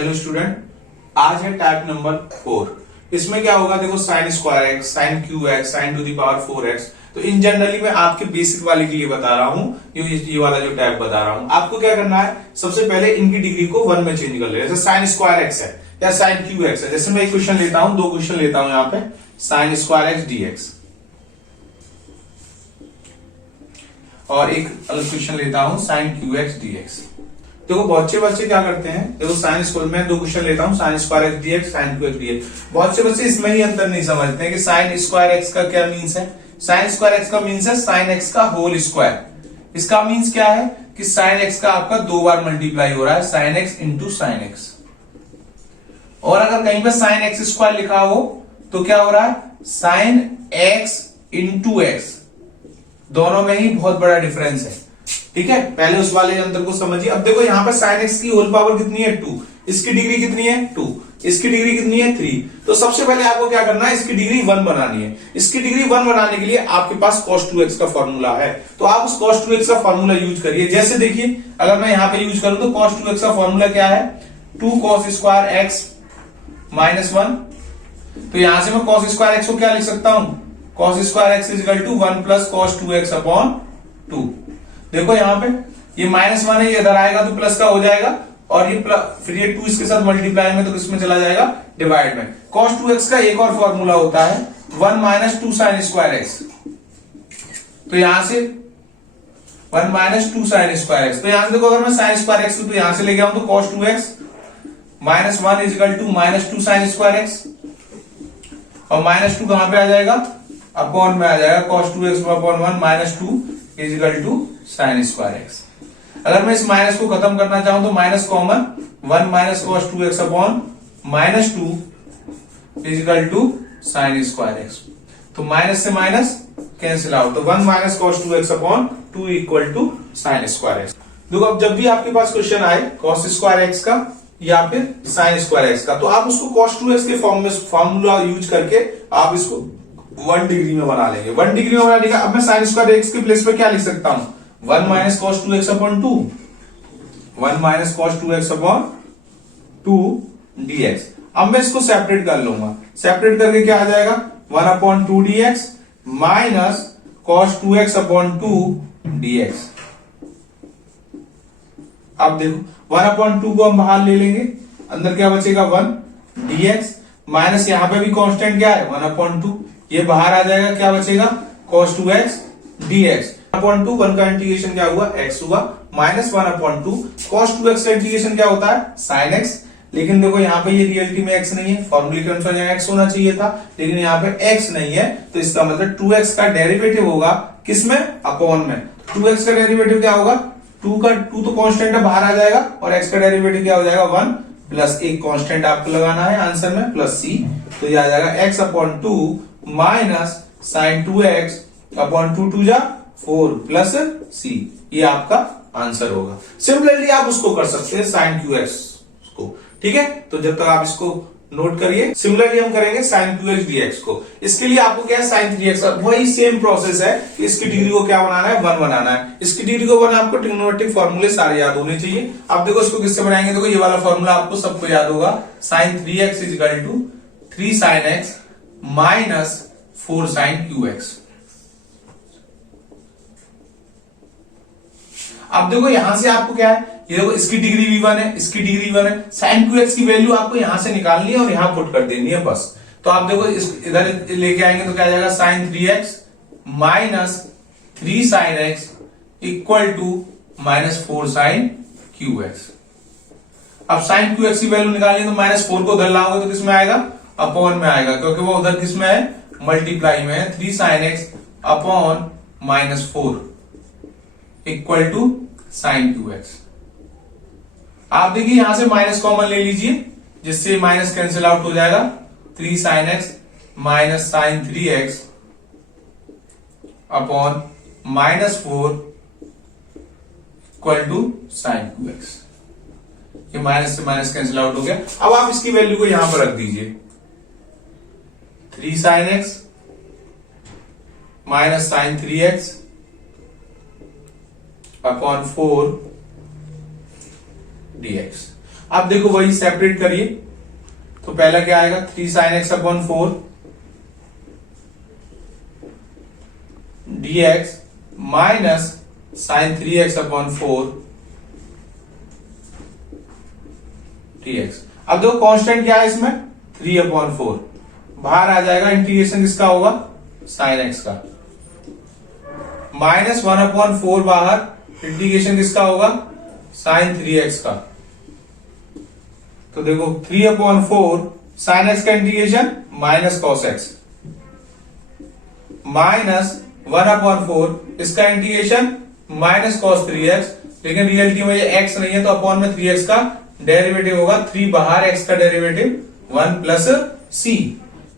Hello student, आज है type number 4। इसमें क्या होगा, देखो sine square x, sine cube x, sine to the power 4x। तो इन जनरली मैं आपके बेसिक वाले के लिए बता रहा हूं, ये वाला जो टाइप बता रहा हूं। आपको क्या करना है, सबसे पहले इनकी डिग्री को 1 में चेंज कर ले। जैसे साइन स्क्वायर एक्स है या साइन क्यू एक्स है, जैसे मैं एक क्वेश्चन लेता हूं, 2 क्वेश्चन लेता हूं यहाँ पे, साइन स्क्वायर एक्स डीएक्स, और एक अलग क्वेश्चन लेता हूं साइन क्यू एक्स डीएक्स। देखो बहुत से बच्चे क्या करते हैं, देखो साइन स्क्वायर, मैं 2 क्वेश्चन लेता हूं, sine square x d x, sine cube x d x. बहुत से बच्चे इसमें ही अंतर नहीं समझते हैं कि साइन स्क्वायर एक्स का क्या मीन्स है। साइन स्क्वायर एक्स का मीन्स है साइन एक्स का होल स्क्वायर। इसका मीन्स क्या है कि साइन एक्स का आपका 2 बार मल्टीप्लाई हो रहा है, sine x into sine x. और अगर कहीं पर साइन एक्स स्क्वायर लिखा हो तो क्या हो रहा है, साइन एक्स इंटू एक्स। दोनों में ही बहुत बड़ा डिफरेंस है, ठीक है। पहले उस वाले अंतर को समझिए। अब देखो यहाँ पर साइन एक्स की होल पावर कितनी है, 2। इसकी डिग्री कितनी है, 2। इसकी डिग्री कितनी है, 3। तो सबसे पहले आपको क्या करना है, इसकी डिग्री 1 बनानी है। इसकी डिग्री 1 बनाने के लिए आपके पास cos 2x का फॉर्मूला है, तो आप उस cos 2x का फॉर्मूला यूज करिए। जैसे देखिए, अगर मैं यहाँ पे यूज करूं तो cos 2x का फॉर्मूला क्या है, 2 cos स्क्वायर x माइनस 1। तो यहां से मैं cos स्क्वायर x को क्या लिख सकता हूं, cos square x equal to 1 plus cos 2x upon 2। देखो यहाँ पे ये -1 है, ये इधर आएगा तो प्लस का हो जाएगा, और ये फिर ये 2 इसके साथ मल्टीप्लाई में तो किसमें चला जाएगा, डिवाइड में। cos 2x का एक और फॉर्मूला होता है 1 माइनस 2 साइन स्क्वायर एक्स। तो यहां से 1 माइनस 2 साइन स्क्वायर एक्स। तो यहां से देखो, अगर मैं साइन स्क्वायर एक्स तो यहां से लेके आऊं तो cos 2x minus 1 equal to minus 2 sine square x, और -2 कहां पे आ जाएगा, अपॉन में आ जाएगा, cos 2x upon 1 minus 2 equal to sine square x. अगर मैं इस माइनस को खत्म करना चाहूं तो minus common, 1 minus cos 2x upon minus 2 equal to sine square x. तो माइनस से माइनस कैंसिल आउट, तो 1 minus cos 2x upon 2 equal to sine square x. देखो अब जब भी आपके पास क्वेश्चन आए cos स्क्वायर एक्स का या फिर साइन स्क्वायर एक्स का, तो आप उसको cos 2x के फॉर्म में फॉर्मूला यूज करके आप इसको 1 डिग्री में बना लेंगे। 1 डिग्री में बना लेंगे। अब मैं साइन स्क्वायर एक्स के प्लेस पे क्या लिख सकता हूं, 1 minus cos 2x upon 2, 1 minus cos 2x upon 2 dx। अब मैं इसको सेपरेट कर लूंगा, सेपरेट करके क्या आ जाएगा, 1 upon 2 dx minus cos 2x upon 2 dx। अब देखो 1 अपॉन 2 को हम बाहर ले लेंगे, अंदर क्या बचेगा 1 dx, माइनस यहां पे भी कांस्टेंट क्या है 1 अपॉन 2, ये बाहर आ जाएगा, क्या बचेगा cos 2x dx अपॉन 2, 1 का इंटीग्रेशन क्या हुआ, x हुआ, माइनस 1 अपॉन 2 cos 2x का इंटीग्रेशन क्या होता है, sin x। लेकिन देखो यहाँ पे ये रियलिटी में x नहीं है, फॉर्मूले के अनुसार यहाँ x होना चाहिए था, लेकिन यहाँ पे x नहीं है, तो इसका मतलब 2x का डेरिवेटिव होगा किसमें, अपॉन में। 2x का डेरिवेटिव क्या होगा, 2 तो कांस्टेंट है, बाहर आ जाएगा, और x का डेरिवेटिव क्या हो जाएगा 1 प्लस एक कांस्टेंट आपको लगाना है आंसर में, प्लस c। तो ये आ जाएगा x upon 2 minus sine 2x upon 2 2 जा 4 प्लस c। ये आपका आंसर होगा। सिमिलरली आप उसको कर सकते हैं साइन क्यू एक्स को, ठीक है। तो जब तक आप इसको नोट करिए, सिमिलरली हम करेंगे साइन क्यू एक्स डीएक्स को। इसके लिए आपको क्या है, साइन 3x, वही सेम प्रोसेस है कि इसकी डिग्री को क्या बनाना है, 1 बनाना है। इसकी डिग्री को 1 आपको ट्रिग्नोमेट्रिक फॉर्मूले सारे याद होने चाहिए। अब देखो इसको किससे बनाएंगे, देखो ये वाला फॉर्मूला आपको सबको याद होगा, sine 3x equal to 3 sine x minus 4 sine cube x. अब देखो यहां से आपको क्या है, ये देखो इसकी डिग्री भी 1 है, इसकी डिग्री 1 है, साइन क्यू एक्स की वैल्यू आपको यहां से निकालनी है और यहां पुट कर देनी है बस। तो आप देखो इधर लेके आएंगे तो क्या आ जाएगा, sine 3x minus 3 sine x equal to minus 4 sine cube x. अब साइन क्यू एक्स की वैल्यू निकालनी है तो -4 को उधर लाओगे तो किसमें आएगा, अपॉन में आएगा, क्योंकि वो उधर किसमें है, मल्टीप्लाई में है। 3 sine x upon -4 equal to sine cube x. आप देखिए यहां से माइनस कॉमन ले लीजिए, जिससे माइनस कैंसिल आउट हो जाएगा, 3 sine x minus sine 3x upon -4 equal to sine cube x. ये माइनस से माइनस कैंसिल आउट हो गया। अब आप इसकी वैल्यू को यहां पर रख दीजिए, 3 sine x minus sine 3x upon 4 dx। अब देखो वही सेपरेट करिए, तो पहला क्या आएगा 3 sin x upon 4 dx minus sin 3x upon 4 dx। अब देखो कांस्टेंट क्या है इसमें 3 अपॉन 4, बाहर आ जाएगा, इंटीग्रेशन किसका होगा sin x का, माइनस 1 अपॉन 4 बाहर, इंटीग्रेशन किसका होगा sin 3x का। तो देखो 3 अपॉन 4 sin x का integration minus cos x, minus 1 upon 4 इसका इंटीग्रेशन माइनस cos 3x, लेकिन रियलिटी में ये x नहीं है तो अपॉन में 3x का डेरिवेटिव होगा, 3 बाहर, x का डेरिवेटिव 1 प्लस c,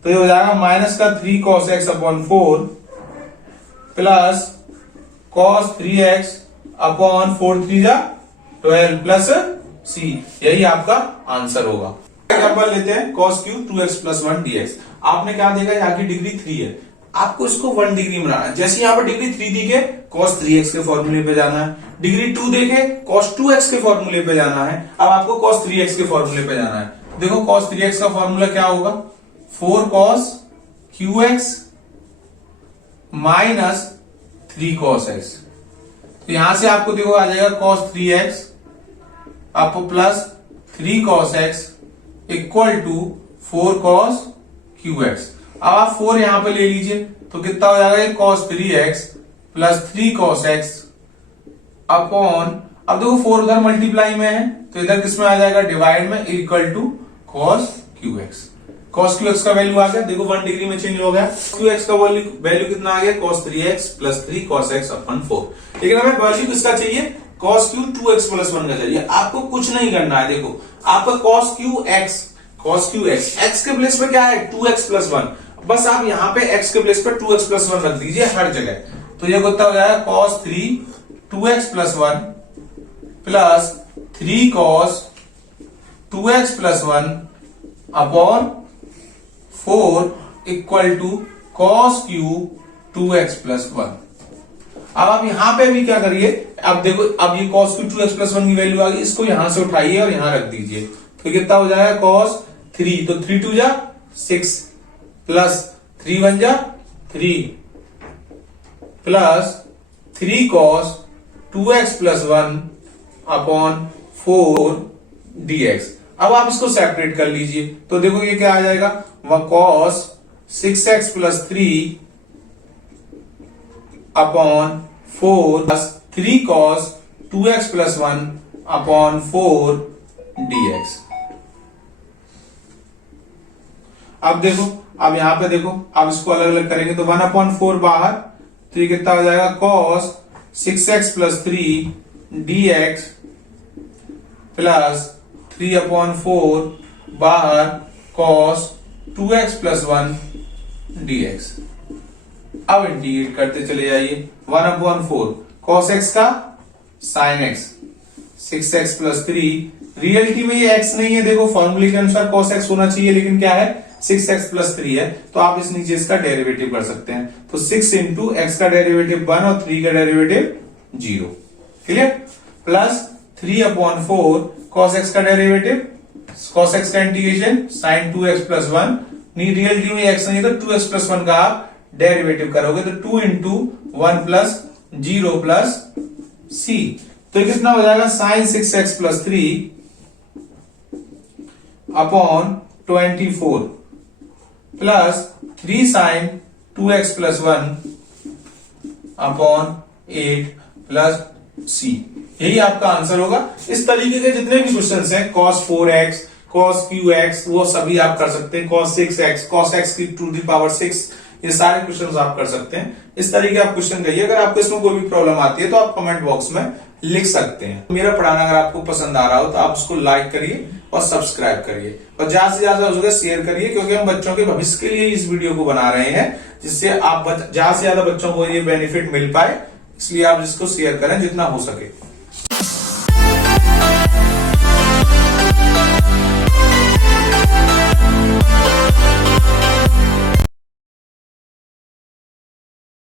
तो ये हो जाएगा माइनस का 3 cos x upon 4 plus cos 3x upon 4 3 जा 12 प्लस c, यही आपका आंसर होगा। एग्जांपल लेते हैं cos Q 2x plus 1 dx। आपने क्या देखा, यहाँ की डिग्री 3 है, आपको इसको 1 डिग्री में बनाना है। जैसे यहाँ पर डिग्री 3 दिखे cos 3x के फॉर्मूले पे जाना है, डिग्री 2 देखे cos 2x के फॉर्मूले पे जाना है, अब आपको cos 3x के फॉर्मूले पे जाना है। देखो cos 3x का फॉर्मूला क्या होगा 4 cos qx minus 3 cos x, तो यहां से आपको देखो आ जाएगा cos 3x आपको plus 3 cos x equal to 4 cos qx। अब आप 4 यहां पे ले लीजिए तो कितना हो जाएगा cos 3x plus 3 cos x upon, अब देखो 4 उधर मल्टीप्लाई में है तो इधर किसमें आ जाएगा डिवाइड में, equal to cos qx। cos qx का वैल्यू आ गया, देखो 1 डिग्री में चेंज हो गया, qx का वैल्यू कितना आ गया cos 3x plus 3 cos x upon 4। लेकिन हमें वैल्यू किसका चाहिए cos q 2x प्लस 1 का चाहिए। आपको कुछ नहीं करना है, देखो आपका cos qx x के प्लेस पे क्या है 2x प्लस 1, बस आप यहाँ पे x के प्लेस पे 2x प्लस 1 रख दीजिए हर जगह, तो ये कितना हो जाएगा cos 3 2x plus 1 plus 3 cos 2x plus 1 upon 4 equal to cos q 2x plus 1। अब आप यहां पे भी क्या करिए, अब देखो अब ये cos q 2x प्लस 1 की वैल्यू आ गई, इसको यहां से उठाइए और यहां रख दीजिए, तो कितना हो जाएगा cos 3, तो 3 2 जा 6 प्लस 3 1 जा 3 plus 3 cos 2x plus 1 upon 4 dx। अब आप इसको सेपरेट कर लीजिए, तो देखो ये क्या आ जाएगा वह cos 6x plus 3 upon 4 plus 3 cos 2x plus 1 upon 4 dx। अब देखो, अब यहां पे देखो, अब इसको अलग अलग करेंगे तो 1 अपॉन 4 बाहर, तो ये कितना हो जाएगा cos 6x plus 3 dx plus 3 upon 4 बाहर cos 2x प्लस 1 dx। अब इंटीग्रेट करते चले जाइए, 1 अपॉन 4 cos x का sin x 6x plus 3, reality में ये x नहीं है, देखो फॉर्मूले के अनुसार cos x होना चाहिए, लेकिन क्या है 6x प्लस 3 है, तो आप इस नीचे इसका डेरिवेटिव कर सकते हैं, तो 6 इंटू x का डेरिवेटिव 1 और 3 का derivative 0, clear, plus 3 upon 4 cos x का डेरिवेटिव, cos x का इंटीग्रेशन sin 2x प्लस 1, नहीं रियलिटी में x नहीं है तो 2x प्लस 1 का आप डेरिवेटिव करोगे तो 2 इंटू 1 प्लस 0 प्लस c, तो ये कितना हो जाएगा sin 6x plus 3 upon 24 plus 3 sin 2x plus 1 upon 8 plus c, यही आपका आंसर होगा। इस तरीके के जितने भी क्वेश्चंस हैं cos 4x cos qx वो सभी आप कर सकते हैं, cos 6x cos x की टू द पावर 6, ये सारे क्वेश्चंस आप कर सकते हैं। इस तरीके आप क्वेश्चन करिए, अगर आपको इसमें कोई भी प्रॉब्लम आती है तो आप कमेंट बॉक्स में लिख सकते हैं। मेरा पढ़ाना अगर आपको पसंद आ रहा हो तो आप उसको लाइक करिए और सब्सक्राइब करिए और ज्यादा से ज्यादा उसको शेयर करिए, क्योंकि हम बच्चों के भविष्य के लिए इस वीडियो को बना रहे हैं, जिससे आप ज्यादा से ज्यादा बच्चों को ये बेनिफिट मिल पाए, इसलिए आप इसको शेयर करें जितना हो सके।